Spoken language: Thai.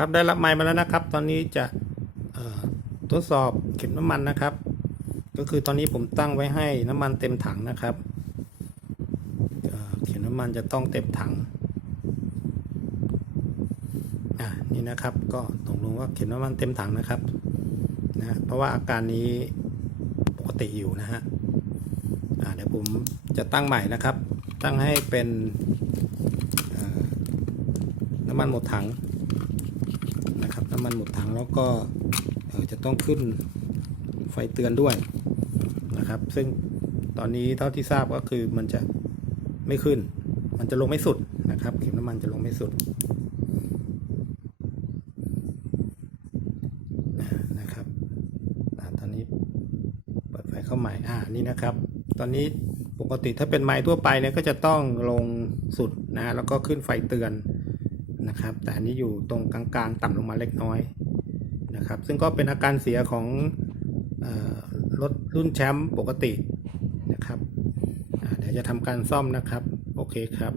ครับได้รับไมค์มาแล้วนะครับ ตอนนี้จะทดสอบเข็มน้ำมันนะครับ ก็คือตอนนี้ผมตั้งไว้ให้น้ำมันเต็มถังนะครับเข็มน้ำมันจะต้องเต็มถังอะนี่นะครับก็ตกลงว่าเข็มน้ำมันเต็มถังนะครับนะเพราะว่าอาการนี้ปกติอยู่นะฮะอะเดี๋ยวผมจะตั้งใหม่นะครับ ตั้งให้เป็นน้ำมันหมดถัง น้ำมันหมดถังแล้วก็จะต้องขึ้นไฟเตือนด้วยนะครับ ซึ่งตอนนี้เท่าที่ทราบก็คือมันจะไม่ขึ้น มันจะลงไม่สุดนะครับ เข็มน้ำมันจะลงไม่สุดนะครับอตอนนี้เปิดไฟเข้าใหม่อ่านี่นะครับ ตอนนี้ปกติถ้าเป็นไม้ทั่วไปเนี่ยก็จะต้องลงสุดนะแล้วก็ขึ้นไฟเตือน นะครับ แต่อันนี้อยู่ตรงกลางๆ ต่ำลงมาเล็กน้อยนะครับ ซึ่งก็เป็นอาการเสียของรถรุ่นแชมป์ปกตินะครับเดี๋ยวจะทำการซ่อมนะครับ โอเคครับ